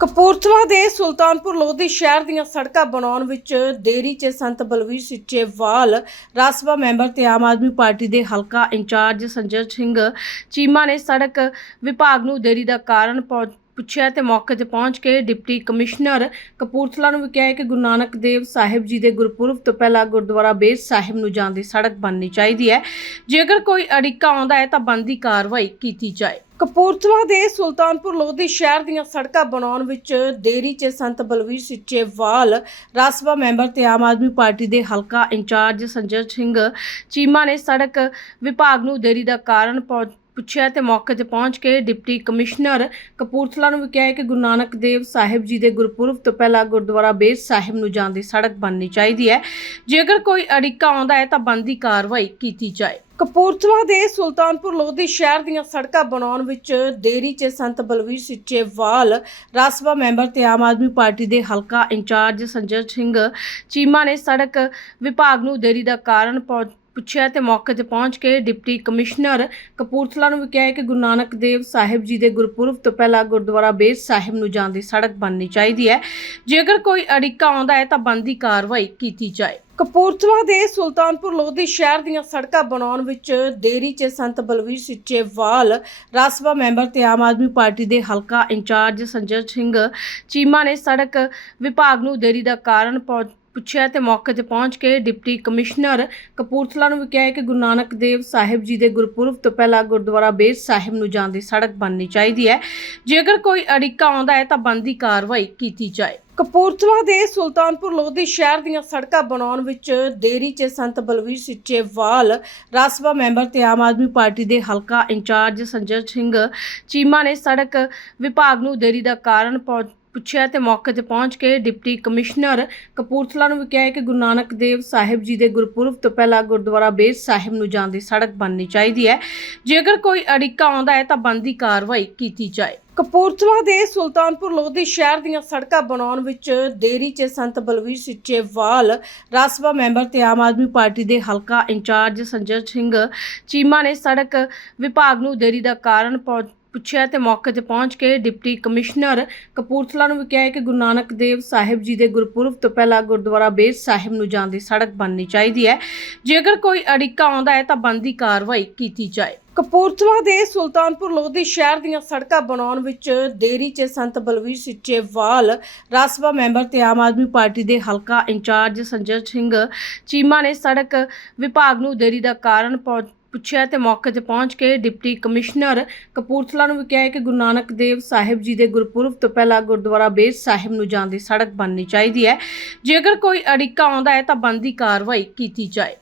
ਕਪੂਰਥਲਾ ਦੇ ਸੁਲਤਾਨਪੁਰ ਲੋਧੀ ਸ਼ਹਿਰ ਦੀਆਂ ਸੜਕਾਂ ਬਣਾਉਣ ਵਿੱਚ ਦੇਰੀ 'ਚ ਸੰਤ ਬਲਵੀਰ ਸਿੱਚੇਵਾਲ, ਰਾਜ ਸਭਾ ਮੈਂਬਰ ਤੇ ਆਮ ਆਦਮੀ ਪਾਰਟੀ ਦੇ ਹਲਕਾ ਇੰਚਾਰਜ ਸੰਜय ਸਿੰਘ ਚੀਮਾ ਨੇ ਸੜਕ ਵਿਭਾਗ ਨੂੰ ਦੇਰੀ ਦਾ ਕਾਰਨ ਪਹੁੰ- ਪੁੱਛਿਆ ਤੇ ਮੌਕੇ ਤੇ ਪਹੁੰਚ ਕੇ ਡਿਪਟੀ ਕਮਿਸ਼ਨਰ ਕਪੂਰਥਲਾ ਨੂੰ ਵੀ ਕਿਹਾ ਕਿ ਗੁਰੂ ਨਾਨਕ ਦੇਵ ਸਾਹਿਬ ਜੀ ਦੇ ਗੁਰਪੁਰਬ ਤੋਂ ਪਹਿਲਾਂ ਗੁਰਦੁਆਰਾ ਬੇਰ ਸਾਹਿਬ ਨੂੰ ਜਾਣ ਦੀ ਸੜਕ ਬਣਨੀ ਚਾਹੀਦੀ ਹੈ। ਜੇਕਰ ਕੋਈ ਅੜਿੱਕਾ ਆਉਂਦਾ ਹੈ ਤਾਂ ਬਣਦੀ ਕਾਰਵਾਈ ਕੀਤੀ ਜਾਏ। ਕਪੂਰਥਲਾ ਦੇ ਸੁਲਤਾਨਪੁਰ ਲੋਧੀ ਸ਼ਹਿਰ ਦੀਆਂ ਸੜਕਾਂ ਬਣਾਉਣ ਵਿੱਚ ਦੇਰੀ 'ਚ ਸੰਤ ਬਲਵੀਰ ਸਿੱਚੇਵਾਲ ਰਾਜ ਸਭਾ ਮੈਂਬਰ ਤੇ ਆਮ ਆਦਮੀ ਪਾਰਟੀ ਦੇ ਹਲਕਾ ਇੰਚਾਰਜ ਸੰਜਰ ਸਿੰਘ ਚੀਮਾ ਨੇ ਸੜਕ ਵਿਭਾਗ ਨੂੰ ਦੇਰੀ ਦਾ ਕਾਰਨ ਪਹੁੰ- ਪੁੱਛਿਆ ਤੇ ਮੌਕੇ ਤੇ ਪਹੁੰਚ ਕੇ ਡਿਪਟੀ ਕਮਿਸ਼ਨਰ ਕਪੂਰਥਲਾ ਨੂੰ ਵੀ ਕਿਹਾ ਕਿ ਗੁਰੂ ਨਾਨਕ ਦੇਵ ਸਾਹਿਬ ਜੀ ਦੇ ਗੁਰਪੁਰਬ ਤੋਂ ਪਹਿਲਾਂ ਗੁਰਦੁਆਰਾ ਬੇਰ ਸਾਹਿਬ ਨੂੰ ਜਾਣ ਦੀ ਸੜਕ ਬਣਨੀ ਚਾਹੀਦੀ ਹੈ। ਜੇਕਰ ਕੋਈ ਅੜਿੱਕਾ ਆਉਂਦਾ ਹੈ ਤਾਂ ਬਣਦੀ ਕਾਰਵਾਈ ਕੀਤੀ ਜਾਏ। ਕਪੂਰਥਲਾ ਦੇ ਸੁਲਤਾਨਪੁਰ ਲੋਧੀ ਸ਼ਹਿਰ ਦੀਆਂ ਸੜਕਾਂ ਬਣਾਉਣ ਵਿੱਚ ਦੇਰੀ 'ਚ ਸੰਤ ਬਲਵੀਰ ਸਿੱਚੇਵਾਲ ਰਾਜ ਸਭਾ ਮੈਂਬਰ ਤੇ ਆਮ ਆਦਮੀ ਪਾਰਟੀ ਦੇ ਹਲਕਾ ਇੰਚਾਰਜ ਸੰਜਰ ਸਿੰਘ ਚੀਮਾ ਨੇ ਸੜਕ ਵਿਭਾਗ ਨੂੰ ਦੇਰੀ ਦਾ ਕਾਰਨ ਪਹੁੰ- ਪੁੱਛਿਆ ਤੇ ਮੌਕੇ ਤੇ ਪਹੁੰਚ ਕੇ ਡਿਪਟੀ ਕਮਿਸ਼ਨਰ ਕਪੂਰਥਲਾ ਨੂੰ ਵੀ ਕਿਹਾ ਕਿ ਗੁਰੂ ਨਾਨਕ ਦੇਵ ਸਾਹਿਬ ਜੀ ਦੇ ਗੁਰਪੁਰਬ ਤੋਂ ਪਹਿਲਾਂ ਗੁਰਦੁਆਰਾ ਬੇਰ ਸਾਹਿਬ ਨੂੰ ਜਾਣ ਦੀ ਸੜਕ ਬਣਨੀ ਚਾਹੀਦੀ ਹੈ। ਜੇਕਰ ਕੋਈ ਅੜਿੱਕਾ ਆਉਂਦਾ ਹੈ ਤਾਂ ਬਣਦੀ ਕਾਰਵਾਈ ਕੀਤੀ ਜਾਏ। ਕਪੂਰਥਲਾ ਦੇ ਸੁਲਤਾਨਪੁਰ ਲੋਧੀ ਸ਼ਹਿਰ ਦੀਆਂ ਸੜਕਾਂ ਬਣਾਉਣ ਵਿੱਚ ਦੇਰੀ 'ਚ ਸੰਤ ਬਲਵੀਰ ਸਿੱਚੇਵਾਲ ਰਾਜ ਸਭਾ ਮੈਂਬਰ ਤੇ ਆਮ ਆਦਮੀ ਪਾਰਟੀ ਦੇ ਹਲਕਾ ਇੰਚਾਰਜ ਸੰਜय ਸਿੰਘ ਚੀਮਾ ਨੇ ਸੜਕ ਵਿਭਾਗ ਨੂੰ ਦੇਰੀ ਦਾ ਕਾਰਨ ਪਹੁੰ- ਪੁੱਛਿਆ ਤੇ ਮੌਕੇ ਤੇ ਪਹੁੰਚ ਕੇ ਡਿਪਟੀ ਕਮਿਸ਼ਨਰ ਕਪੂਰਥਲਾ ਨੂੰ ਵੀ ਕਿਹਾ ਕਿ ਗੁਰੂ ਨਾਨਕ ਦੇਵ ਸਾਹਿਬ ਜੀ ਦੇ ਗੁਰਪੁਰਬ ਤੋਂ ਪਹਿਲਾਂ ਗੁਰਦੁਆਰਾ ਬੇਰ ਸਾਹਿਬ ਨੂੰ ਜਾਣ ਦੀ ਸੜਕ ਬਣਨੀ ਚਾਹੀਦੀ ਹੈ। ਜੇਕਰ ਕੋਈ ਅੜਿੱਕਾ ਆਉਂਦਾ ਹੈ ਤਾਂ ਬਣਦੀ ਕਾਰਵਾਈ ਕੀਤੀ ਜਾਏ। ਕਪੂਰਥਲਾ ਦੇ ਸੁਲਤਾਨਪੁਰ ਲੋਧੀ ਸ਼ਹਿਰ ਦੀਆਂ ਸੜਕਾਂ ਬਣਾਉਣ ਵਿੱਚ ਦੇਰੀ 'ਚ ਸੰਤ ਬਲਵੀਰ ਸਿੱਚੇਵਾਲ ਰਾਜ ਸਭਾ ਮੈਂਬਰ ਤੇ ਆਮ ਆਦਮੀ ਪਾਰਟੀ ਦੇ ਹਲਕਾ ਇੰਚਾਰਜ ਸੰਜਰ ਸਿੰਘ ਚੀਮਾ ਨੇ ਸੜਕ ਵਿਭਾਗ ਨੂੰ ਦੇਰੀ ਦਾ ਕਾਰਨ ਪਹੁੰ- ਪੁੱਛਿਆ ਤੇ ਮੌਕੇ ਤੇ ਪਹੁੰਚ ਕੇ ਡਿਪਟੀ ਕਮਿਸ਼ਨਰ ਕਪੂਰਥਲਾ ਨੂੰ ਵੀ ਕਿਹਾ ਕਿ ਗੁਰੂ ਨਾਨਕ ਦੇਵ ਸਾਹਿਬ ਜੀ ਦੇ ਗੁਰਪੁਰਬ ਤੋਂ ਪਹਿਲਾਂ ਗੁਰਦੁਆਰਾ ਬੇਰ ਸਾਹਿਬ ਨੂੰ ਜਾਣ ਦੀ ਸੜਕ ਬਣਨੀ ਚਾਹੀਦੀ ਹੈ। ਜੇਕਰ ਕੋਈ ਅੜਿੱਕਾ ਆਉਂਦਾ ਹੈ ਤਾਂ ਬਣਦੀ ਕਾਰਵਾਈ ਕੀਤੀ ਜਾਏ। ਕਪੂਰਥਲਾ ਦੇ ਸੁਲਤਾਨਪੁਰ ਲੋਧੀ ਸ਼ਹਿਰ ਦੀਆਂ ਸੜਕਾਂ ਬਣਾਉਣ ਵਿੱਚ ਦੇਰੀ 'ਚ ਸੰਤ ਬਲਵੀਰ ਸਿੱਚੇਵਾਲ ਰਾਜ ਸਭਾ ਮੈਂਬਰ ਤੇ ਆਮ ਆਦਮੀ ਪਾਰਟੀ ਦੇ ਹਲਕਾ ਇੰਚਾਰਜ ਸੰਜय ਸਿੰਘ ਚੀਮਾ ਨੇ ਸੜਕ ਵਿਭਾਗ ਨੂੰ ਦੇਰੀ ਦਾ ਕਾਰਨ ਪਹੁੰ- ਪੁੱਛਿਆ ਤੇ ਮੌਕੇ ਤੇ ਪਹੁੰਚ ਕੇ ਡਿਪਟੀ ਕਮਿਸ਼ਨਰ ਕਪੂਰਥਲਾ ਨੂੰ ਵੀ ਕਿਹਾ ਕਿ ਗੁਰੂ ਨਾਨਕ ਦੇਵ ਸਾਹਿਬ ਜੀ ਦੇ ਗੁਰਪੁਰਬ ਤੋਂ ਪਹਿਲਾਂ ਗੁਰਦੁਆਰਾ ਬੇਰ ਸਾਹਿਬ ਨੂੰ ਜਾਂਦੀ ਸੜਕ ਬਣਨੀ ਚਾਹੀਦੀ ਹੈ। ਜੇਕਰ ਕੋਈ ਅੜਿੱਕਾ ਆਉਂਦਾ ਹੈ ਤਾਂ ਬਣਦੀ ਕਾਰਵਾਈ ਕੀਤੀ ਜਾਏ। ਕਪੂਰਥਲਾ ਦੇ ਸੁਲਤਾਨਪੁਰ ਲੋਧੀ ਸ਼ਹਿਰ ਦੀਆਂ ਸੜਕਾਂ ਬਣਾਉਣ ਵਿੱਚ ਦੇਰੀ 'ਚ ਸੰਤ ਬਲਵੀਰ ਸਿੱਚੇਵਾਲ ਰਾਜ ਸਭਾ ਮੈਂਬਰ ਤੇ ਆਮ ਆਦਮੀ ਪਾਰਟੀ ਦੇ ਹਲਕਾ ਇੰਚਾਰਜ ਸੰਜय ਸਿੰਘ ਚੀਮਾ ਨੇ ਸੜਕ ਵਿਭਾਗ ਨੂੰ ਦੇਰੀ ਦਾ ਕਾਰਨ ਪਹੁੰ- ਪੁੱਛਿਆ ਤੇ ਮੌਕੇ ਤੇ ਪਹੁੰਚ ਕੇ ਡਿਪਟੀ ਕਮਿਸ਼ਨਰ ਕਪੂਰਥਲਾ ਨੂੰ ਵੀ ਕਿਹਾ ਕਿ ਗੁਰੂ ਨਾਨਕ ਦੇਵ ਸਾਹਿਬ ਜੀ ਦੇ ਗੁਰਪੁਰਬ ਤੋਂ ਪਹਿਲਾਂ ਗੁਰਦੁਆਰਾ ਬੇਰ ਸਾਹਿਬ ਨੂੰ ਜਾਂਦੀ ਸੜਕ ਬਣਨੀ ਚਾਹੀਦੀ ਹੈ। ਜੇਕਰ ਕੋਈ ਅੜਿੱਕਾ ਆਉਂਦਾ ਹੈ ਤਾਂ ਬਣਦੀ ਕਾਰਵਾਈ ਕੀਤੀ ਜਾਏ।